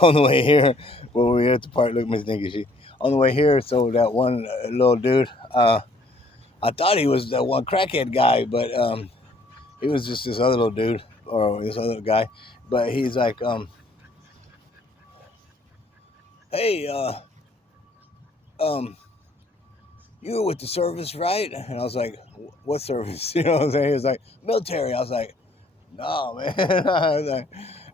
on the way here, when we were at the park, look, Miss Dinky, on the way here, so that one little dude, I thought he was the one crackhead guy, but he was just this other little dude, or this other guy. But he's like, hey, um, you were with the service, right? And I was like, what service? You know what I'm saying? He was like, military. I was like, no, man. I was like,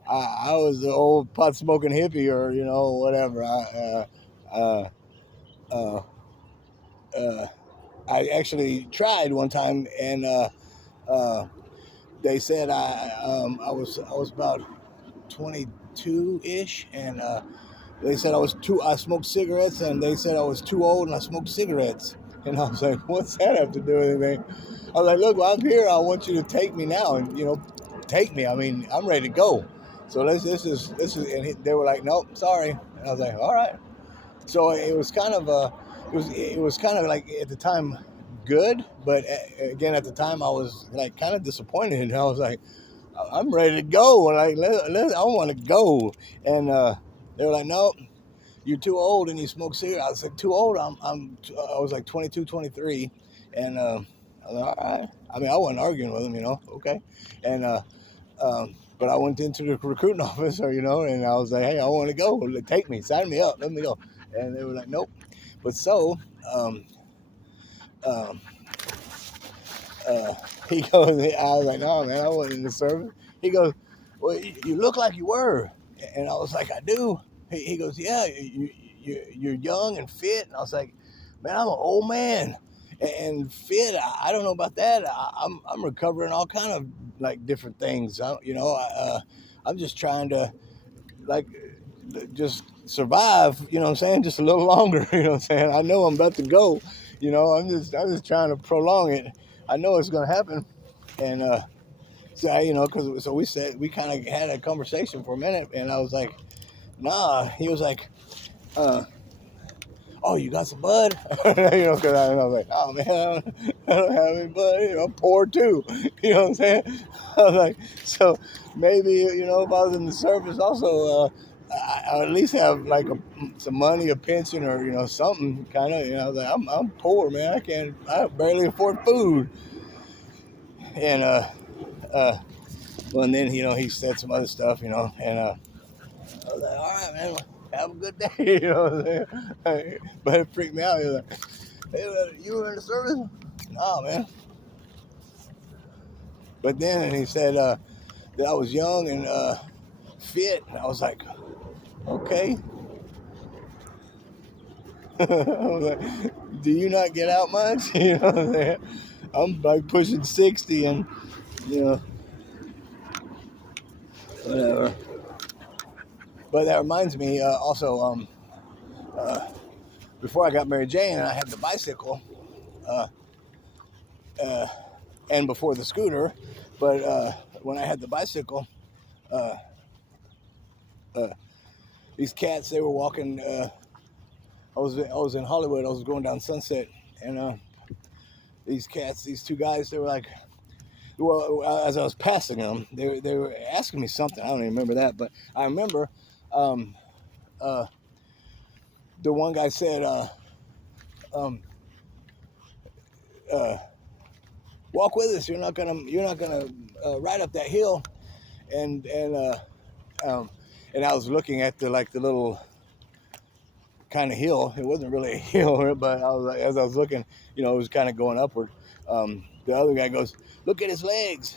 I was the old pot smoking hippie, or whatever. Uh, uh, uh, I actually tried one time, and uh, they said I was about 22 ish, and they said I smoked cigarettes, and they said I was too old and I smoked cigarettes. And I was like, what's that have to do with anything? I was like, look, well, I'm here. I want you to take me now, and take me. I mean, I'm ready to go. So this is, and they were like, nope, sorry. And I was like, all right. So it was kind of it was kind of like at the time good, but again at the time I was like kind of disappointed. And I was like, I'm ready to go. Like I want to go. And they were like, no, you're too old and you smoke cigarettes. I was like, too old? I was like 22, 23. And I was like, all right. I mean, I wasn't arguing with them, okay. And but I went into the recruiting office, and I was like, hey, I want to go. Take me, sign me up, let me go. And they were like, nope. But so um, he goes, I was like, no, man, I wasn't in the service. He goes, well, you look like you were. And I was like, I do. He goes, yeah, you're young and fit. And I was like, man, I'm an old man and fit. I don't know about that. I'm recovering all kind of like different things. I'm just trying to like just survive. You know what I'm saying? Just a little longer. You know what I'm saying? I know I'm about to go. I'm just trying to prolong it. I know it's gonna happen, and because we said we kind of had a conversation for a minute, and I was like, nah. He was like, oh, you got some bud? Because I was like, oh man, I don't have any bud. I'm poor too. You know what I'm saying? I was like, so maybe if I was in the service also, I at least have like some money, a pension, or something kind of. I was like, I'm poor, man. I barely afford food. And well, and then he said some other stuff, and I was like, all right, man, have a good day. You know what I'm saying? But it freaked me out. He was like, hey, you were in the service? No, man. But then he said that I was young and fit. And I was like, okay. I was like, do you not get out much? You know what I'm saying? I'm like pushing 60 and, whatever. But that reminds me also, before I got married Jane and I had the bicycle, uh, uh, and before the scooter, but when I had the bicycle, uh, uh, these cats, they were walking. I was in Hollywood. I was going down Sunset, and these cats, these two guys, they were like, well, as I was passing them, they were asking me something. I don't even remember that, but I remember um, uh, the one guy said, um, "Walk with us. You're not gonna ride up that hill." And um, and I was looking at the little kind of hill. It wasn't really a hill, but I was like, as I was looking, it was kind of going upward. The other guy goes, "Look at his legs,"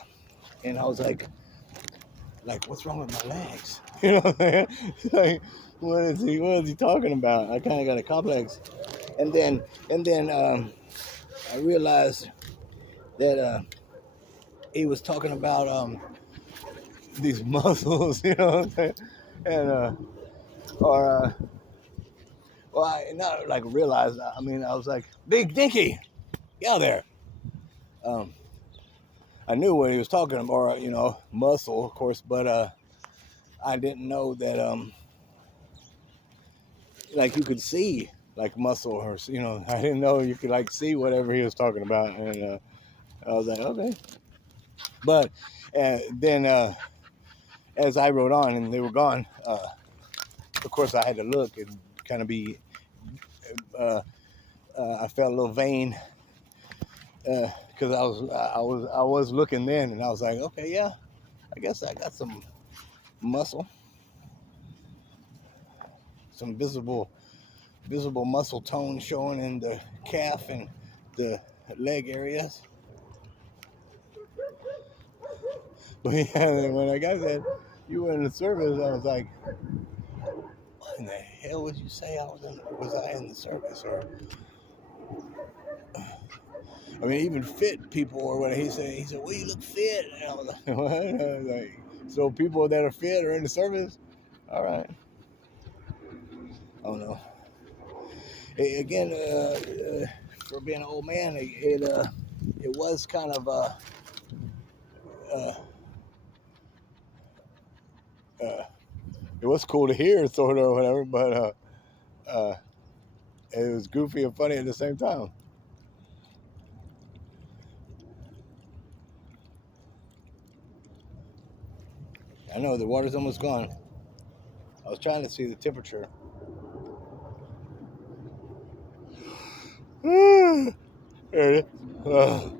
and I was like, what's wrong with my legs? You know what I'm saying? Like, what is he talking about? I kind of got a complex. And then I realized that he was talking about these muscles, you know what I'm saying? And or well, I not like realized. I mean, I was like, "Big Dinky, get out there." Um, I knew what he was talking about, or muscle, of course, but I didn't know that like you could see like muscle, or I didn't know you could like see whatever he was talking about, and I was like, okay. But then as I rode on and they were gone, of course, I had to look and kind of be. I felt a little vain because I was looking then, and I was like, okay, yeah, I guess I got some muscle, some visible muscle tone showing in the calf and the leg areas. But yeah, when I got that, you were in the service, I was like, what in the hell would you say was I in the service? Or I mean, even fit people or whatever. He said, well, you look fit. And I was like, what? I was like, so people that are fit are in the service? All right. I don't know. Again, for being an old man, it was kind of it was cool to hear, sort of, or whatever, but it was goofy and funny at the same time. I know the water's almost gone. I was trying to see the temperature. There it is.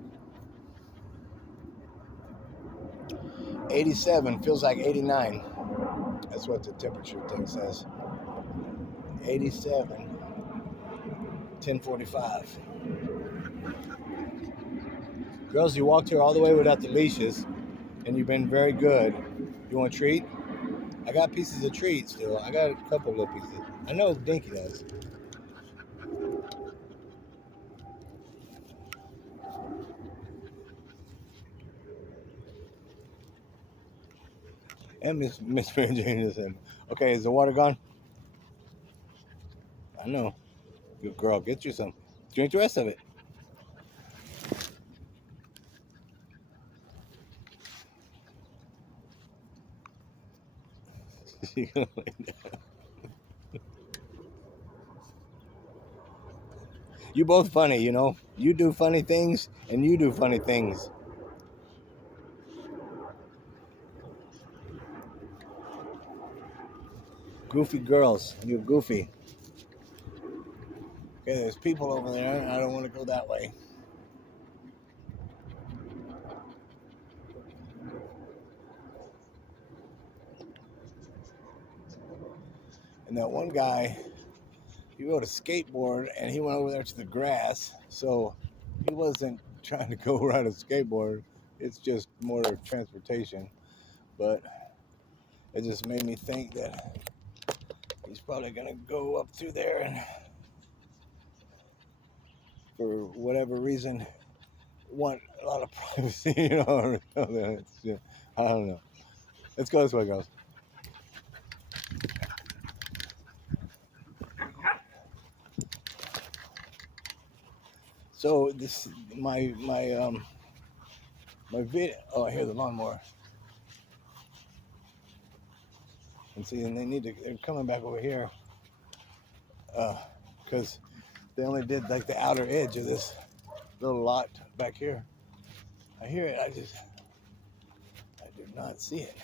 87 feels like 89. That's what the temperature thing says. 87, 10:45. Girls, you walked here all the way without the leashes, and you've been very good. You want a treat? I got pieces of treat still. I got a couple little pieces. I know Dinky does. And Miss Mary Jane said, okay, is the water gone? I know. Good girl, get you some. Drink the rest of it. You both funny, you know. You do funny things, and you do funny things. Goofy girls. You're goofy. Okay, there's people over there, and I don't want to go that way. And that one guy, he rode a skateboard, and he went over there to the grass, so he wasn't trying to go ride a skateboard. It's just more of transportation. But it just made me think that he's probably going to go up through there and, for whatever reason, want a lot of privacy, you know. I don't know. Let's go this way, guys. So this my video. Oh, I hear the lawnmower. And see, and they're coming back over here, because they only did like the outer edge of this little lot back here. I hear it. I do not see it.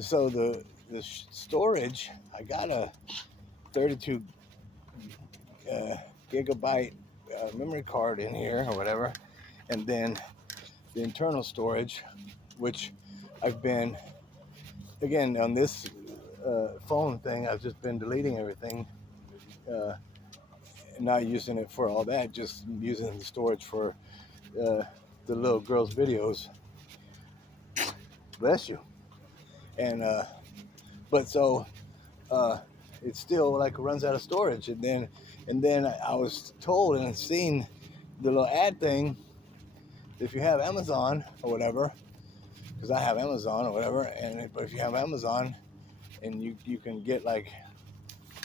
So the storage, I got a 32 gigabyte memory card in here or whatever, and then the internal storage, which I've been, again, on this phone thing, I've just been deleting everything, not using it for all that, just using the storage for the little girl's videos. Bless you. And but so it still like runs out of storage, and then I was told and seen the little ad thing, if you have Amazon or whatever, because I have Amazon or whatever, and but if you have Amazon and you can get like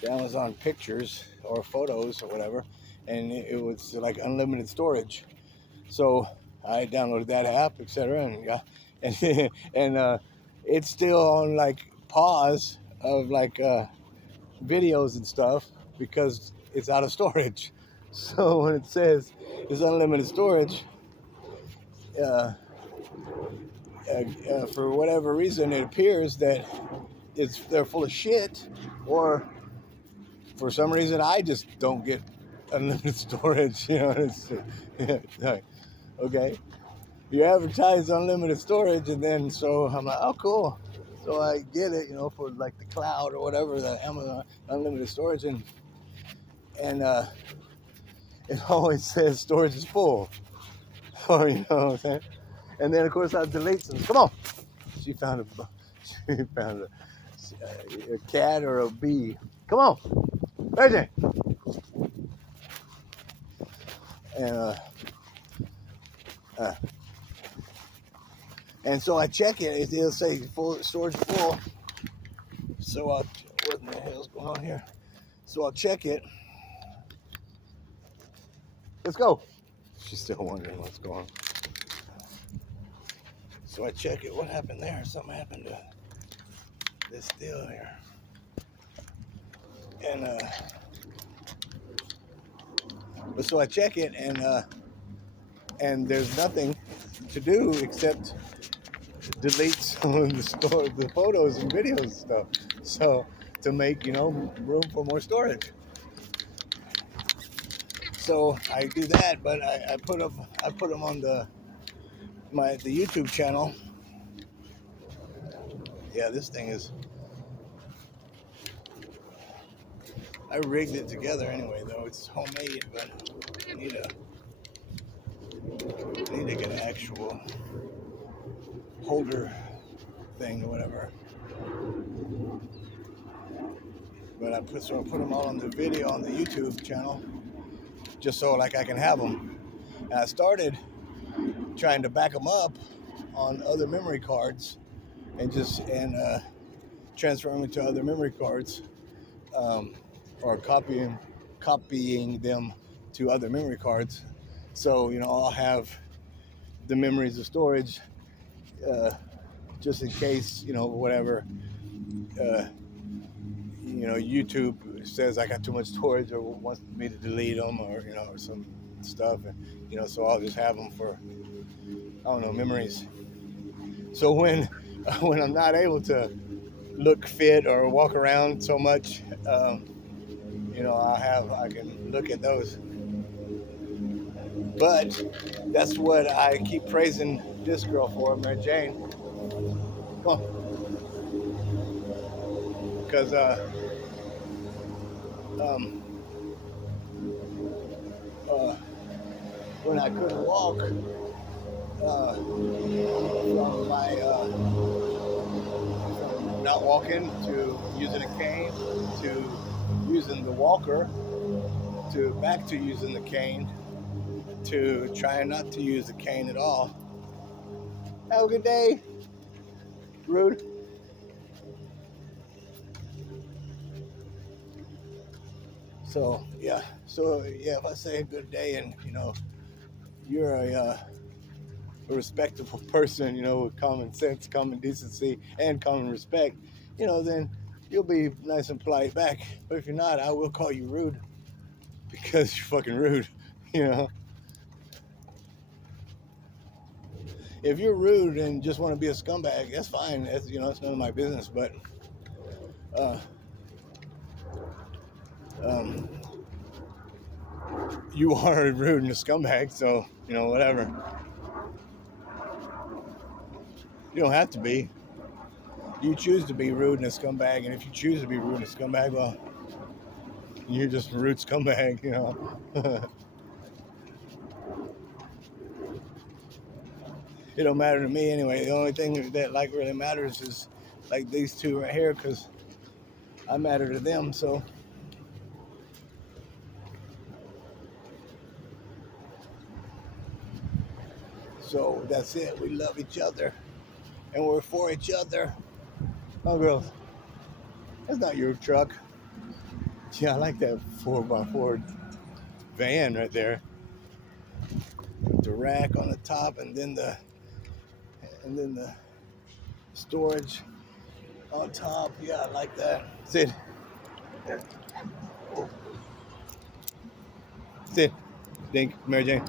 the Amazon pictures or photos or whatever, and it was like unlimited storage. So I downloaded that app, etc., and it's still on like pause of like videos and stuff because it's out of storage. So when it says it's unlimited storage, for whatever reason, it appears that they're full of shit, or for some reason I just don't get unlimited storage. It's like, okay, you advertise unlimited storage, and then so I'm like, oh, cool. So I get it, for like the cloud or whatever, the Amazon unlimited storage, and it always says storage is full. Or what I'm saying? And then of course I delete some. Come on. She found a cat or a bee. Come on. Right there. And so I check it. It'll say full storage full. So what the hell's going on here? So I'll check it. Let's go. She's still wondering what's going on. So I check it. What happened there? Something happened to this deal here. And so I check it, and there's nothing to do except delete some of the photos and videos and stuff. So to make room for more storage. So I do that, but I put them on the YouTube channel. Yeah, this thing is. I rigged it together anyway, though it's homemade, but I need to get an actual holder thing or whatever. But I put them all on the video on the YouTube channel, just so like I can have them. And I started trying to back them up on other memory cards and transfer them to other memory cards, or copying them to other memory cards. So I'll have the memories of storage, just in case whatever. YouTube says I got too much storage or wants me to delete them, or some stuff, and so I'll just have them for memories. So when I'm not able to look fit or walk around so much, I can look at those. But that's what I keep praising this girl for, Mary Jane. Come on. Because when I couldn't walk, from not walking to using a cane to using the walker to back to using the cane to trying not to use the cane at all. Have a good day. Rude. So yeah, if I say a good day and you're a respectable person, with common sense, common decency, and common respect, then you'll be nice and polite back. But if you're not, I will call you rude, because you're fucking rude, If you're rude and just want to be a scumbag, that's fine. That's it's none of my business. But you are rude and a scumbag, so whatever. You don't have to be. You choose to be rude and a scumbag, and if you choose to be rude and a scumbag, well, you're just a rude scumbag, It don't matter to me anyway. The only thing that really matters is like these two right here, because I matter to them. So that's it. We love each other, and we're for each other. Oh, girls, that's not your truck. Yeah, I like that 4x4 van right there. With the rack on the top, and then the storage on top. Yeah, I like that. Sit. Sit. Dink, Mary Jane.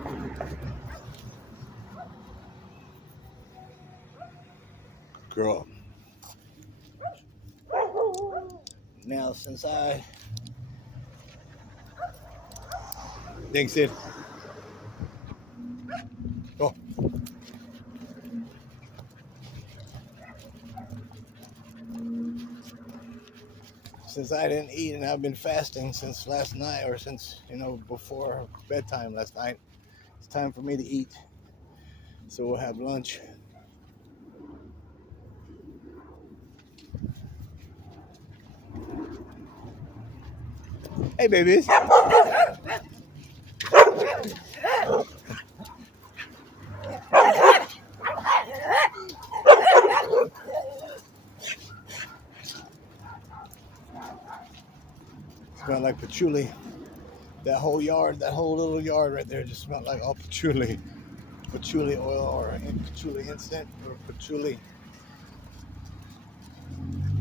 Girl. Now, since I thanks, Sid. Go. Since I didn't eat and I've been fasting since last night, or since, before bedtime last night, it's time for me to eat. So we'll have lunch. Hey, babies. Smell like patchouli. That whole little yard right there just smelled like all patchouli. Patchouli oil, or patchouli instant, or patchouli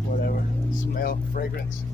whatever. Smell, fragrance.